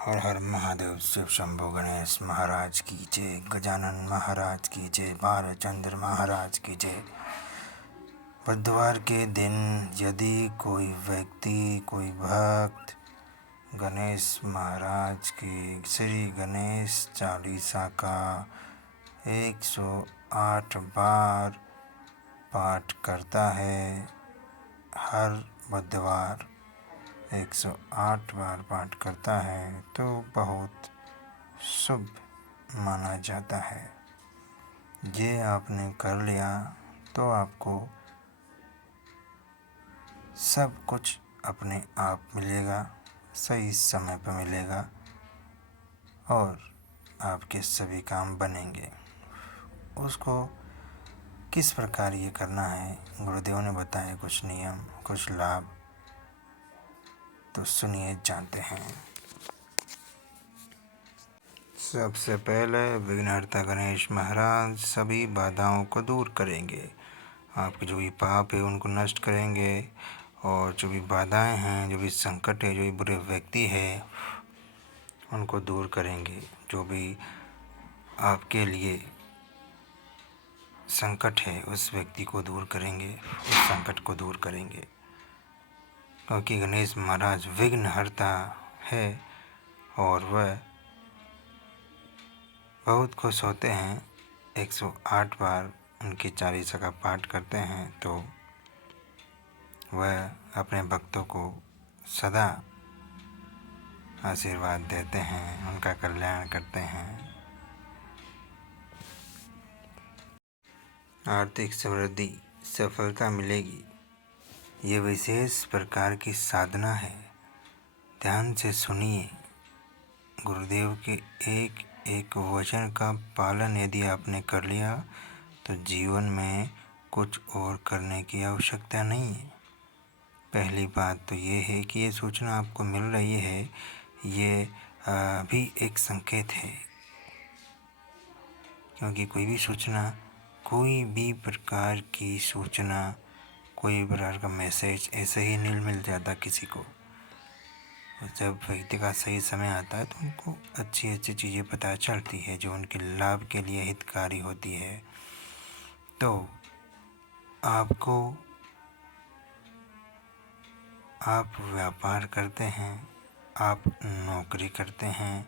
हर हर महादेव। शिव शंभो गणेश महाराज की जय, गजानन महाराज की जय, बालचंद्र महाराज की जय। बुधवार के दिन यदि कोई व्यक्ति, कोई भक्त गणेश महाराज की श्री गणेश चालीसा का 108 बार पाठ करता है, हर बुधवार 108 बार पाठ करता है तो बहुत शुभ माना जाता है। ये आपने कर लिया तो आपको सब कुछ अपने आप मिलेगा, सही समय पर मिलेगा और आपके सभी काम बनेंगे। उसको किस प्रकार ये करना है, गुरुदेव ने बताए कुछ नियम, कुछ लाभ, तो सुनिए, जानते हैं। सबसे पहले विघ्नहर्ता गणेश महाराज सभी बाधाओं को दूर करेंगे। आपके जो भी पाप है उनको नष्ट करेंगे और जो भी बाधाएं हैं, जो भी संकट है, जो भी बुरे व्यक्ति है उनको दूर करेंगे। जो भी आपके लिए संकट है उस व्यक्ति को दूर करेंगे, उस संकट को दूर करेंगे, क्योंकि गणेश महाराज विघ्नहर्ता है और वह बहुत खुश होते हैं। 108 बार उनकी चालीसा का पाठ करते हैं तो वह अपने भक्तों को सदा आशीर्वाद देते हैं, उनका कल्याण करते हैं। आर्थिक समृद्धि, सफलता मिलेगी। ये विशेष प्रकार की साधना है। ध्यान से सुनिए। गुरुदेव के एक एक वचन का पालन यदि आपने कर लिया तो जीवन में कुछ और करने की आवश्यकता नहीं है। पहली बात तो ये है कि ये सूचना आपको मिल रही है, ये भी एक संकेत है, क्योंकि कोई भी सूचना, कोई भी प्रकार की सूचना, कोई प्रकार का मैसेज ऐसे ही नहीं मिल जाता किसी को। जब व्यक्ति का सही समय आता है तो उनको अच्छी अच्छी चीज़ें पता चलती है जो उनके लाभ के लिए हितकारी होती है। तो आपको, आप व्यापार करते हैं, आप नौकरी करते हैं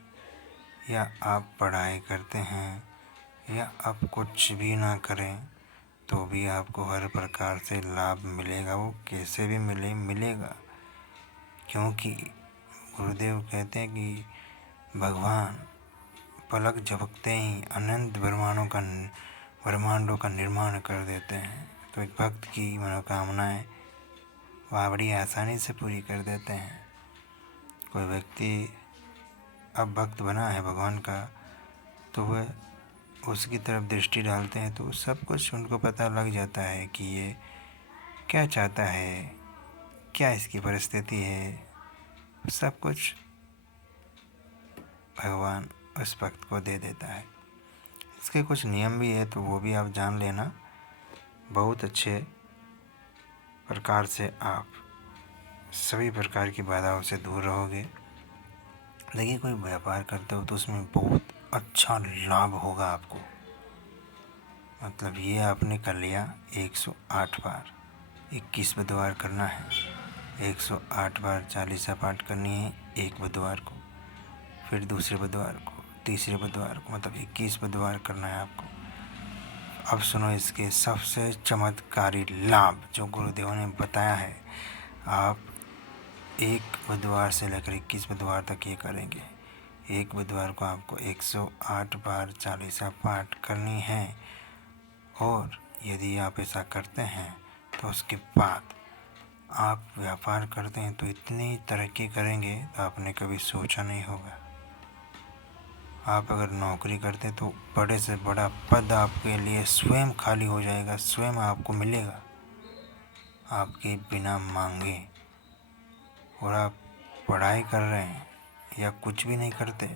या आप पढ़ाई करते हैं या आप कुछ भी ना करें तो भी आपको हर प्रकार से लाभ मिलेगा। वो कैसे भी मिलेगा, क्योंकि गुरुदेव कहते हैं कि भगवान पलक झपकते ही अनंत ब्रह्मांडों का निर्माण कर देते हैं। तो एक भक्त की मनोकामनाएं वह बड़ी आसानी से पूरी कर देते हैं। कोई व्यक्ति अब भक्त बना है भगवान का तो वह उसकी तरफ दृष्टि डालते हैं तो सब कुछ उनको पता लग जाता है कि ये क्या चाहता है, क्या इसकी परिस्थिति है। सब कुछ भगवान उस भक्त को दे देता है। इसके कुछ नियम भी है तो वो भी आप जान लेना। बहुत अच्छे प्रकार से आप सभी प्रकार की बाधाओं से दूर रहोगे। देखिए, कोई व्यापार करते हो तो उसमें बहुत अच्छा लाभ होगा आपको। मतलब ये आपने कर लिया 108 बार, 21 बुधवार करना है। 108 बार चालीसा पाठ करनी है एक बुधवार को, फिर दूसरे बुधवार को, तीसरे बुधवार को, मतलब 21 बुधवार करना है आपको। अब सुनो इसके सबसे चमत्कारी लाभ जो गुरुदेव ने बताया है। आप एक बुधवार से लेकर 21 बुधवार तक ये करेंगे। एक बुधवार को आपको 108 बार चालीसा पाठ करनी है और यदि आप ऐसा करते हैं तो उसके बाद आप व्यापार करते हैं तो इतनी तरक्की करेंगे तो आपने कभी सोचा नहीं होगा। आप अगर नौकरी करते तो बड़े से बड़ा पद आपके लिए स्वयं खाली हो जाएगा, स्वयं आपको मिलेगा आपके बिना मांगे। और आप पढ़ाई कर रहे हैं या कुछ भी नहीं करते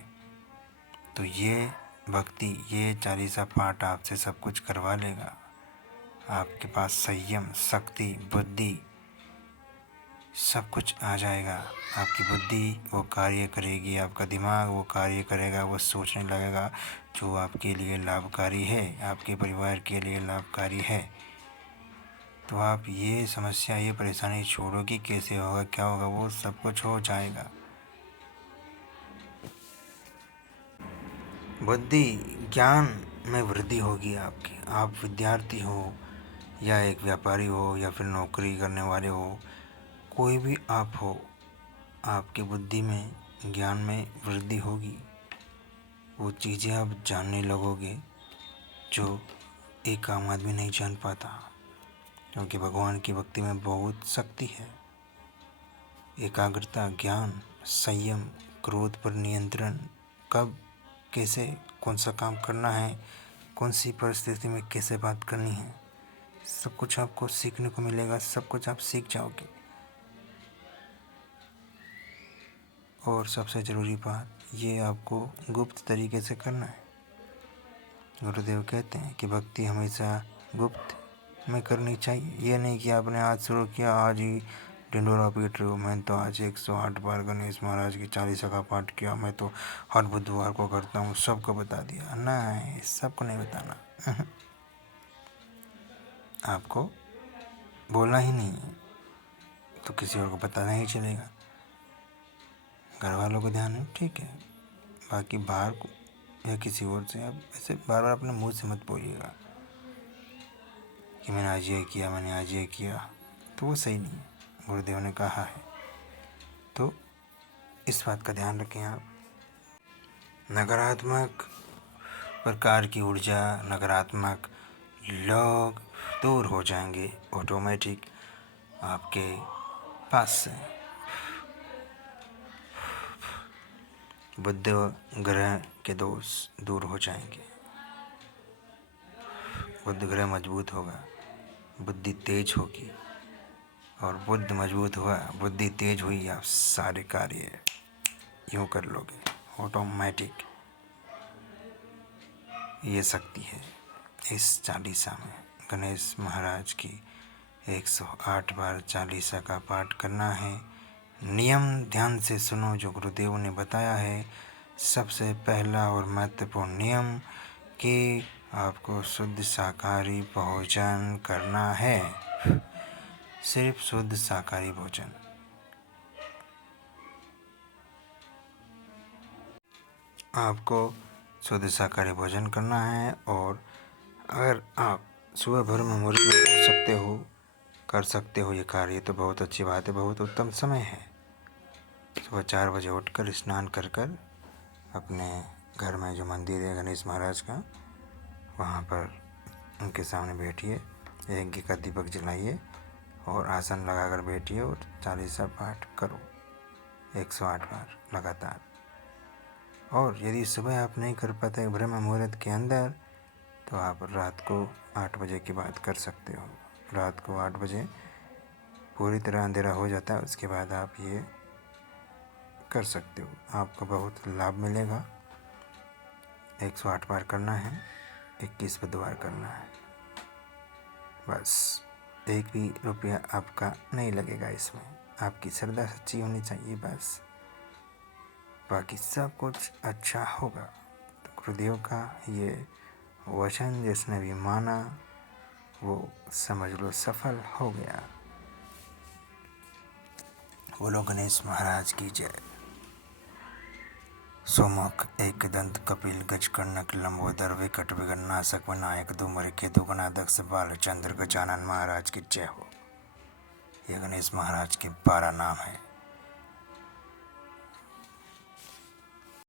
तो ये भक्ति, ये चालीसा पाठ आपसे सब कुछ करवा लेगा। आपके पास संयम, शक्ति, बुद्धि, सब कुछ आ जाएगा। आपकी बुद्धि वो कार्य करेगी, आपका दिमाग वो कार्य करेगा, वो सोचने लगेगा जो आपके लिए लाभकारी है, आपके परिवार के लिए लाभकारी है। तो आप ये समस्या, ये परेशानी छोड़ो कि कैसे होगा, क्या होगा, वो सब कुछ हो जाएगा। बुद्धि ज्ञान में वृद्धि होगी आपकी। आप विद्यार्थी हो या एक व्यापारी हो या फिर नौकरी करने वाले हो, कोई भी आप हो, आपकी बुद्धि में ज्ञान में वृद्धि होगी। वो चीज़ें आप जानने लगोगे जो एक आम आदमी नहीं जान पाता, क्योंकि भगवान की भक्ति में बहुत शक्ति है। एकाग्रता, ज्ञान, संयम, क्रोध पर नियंत्रण, कब कैसे कौन सा काम करना है, कौन सी परिस्थिति में कैसे बात करनी है, सब कुछ आपको सीखने को मिलेगा। सब कुछ आप सीख जाओगे। और सबसे ज़रूरी बात, ये आपको गुप्त तरीके से करना है। गुरुदेव कहते हैं कि भक्ति हमेशा गुप्त में करनी चाहिए। ये नहीं कि आपने आज शुरू किया, आज ही ढिंडोरा पीट रहे हो, मैं तो आज 108 बार गणेश महाराज की 40 का पाठ किया, मैं तो हर बुधवार को करता हूँ, सबको बता दिया। नहीं, सबको नहीं बताना। आपको बोलना ही नहीं है तो किसी और को पता नहीं चलेगा। घर वालों को ध्यान है, ठीक है, बाकी बाहर को या किसी और से आप ऐसे बार बार अपने मुंह से मत बोलिएगा कि मैंने आज ये किया, मैंने आज ये किया, तो वो सही नहीं है, गुरुदेव ने कहा है। तो इस बात का ध्यान रखें आप। नकारात्मक प्रकार की ऊर्जा, नकारात्मक लोग दूर हो जाएंगे ऑटोमेटिक आपके पास से। बुध ग्रह के दोष दूर हो जाएंगे। बुध ग्रह मजबूत होगा, बुद्धि तेज होगी, और बुद्ध मजबूत हुआ, बुद्धि तेज हुई, आप सारे कार्य यूँ कर लोगे ऑटोमेटिक। ये शक्ति है इस चालीसा में। गणेश महाराज की 108 बार चालीसा का पाठ करना है। नियम ध्यान से सुनो जो गुरुदेव ने बताया है। सबसे पहला और महत्वपूर्ण नियम कि आपको शुद्ध शाकाहारी भोजन करना है, सिर्फ शुद्ध शाकाहारी भोजन। आपको शुद्ध शाकाहारी भोजन करना है। और अगर आप सुबह भर में मुहूर्त में उठ सकते हो, कर सकते हो ये कार्य, तो बहुत अच्छी बात है, बहुत उत्तम समय है। सुबह 4 बजे उठकर स्नान कर कर अपने घर में जो मंदिर है गणेश महाराज का, वहाँ पर उनके सामने बैठिए, एक घी का दीपक जलाइए और आसन लगाकर बैठिए और चालीसा पाठ करो 108 बार लगातार। और यदि सुबह आप नहीं कर पाते ब्रह्म मुहूर्त के अंदर, तो आप रात को 8 बजे की बात कर सकते हो। रात को 8 बजे पूरी तरह अंधेरा हो जाता है, उसके बाद आप ये कर सकते हो, आपको बहुत लाभ मिलेगा। 108 बार करना है, 21 बुधवार करना है, बस। 1 भी रुपया आपका नहीं लगेगा इसमें, आपकी श्रद्धा सच्ची होनी चाहिए बस, बाकी सब कुछ अच्छा होगा। तो गुरुदेव का ये वचन जिसने भी माना वो समझ लो सफल हो गया। बोलो गणेश महाराज की जय। सोमुख एकदंत कपिल गजकर्णक लंबोदर विकट विघ्ननाशक विनायक धूम्रकेतु गणाध्यक्ष बालचंद्र गजानन महाराज की जय हो। यह गणेश महाराज के 12 नाम है।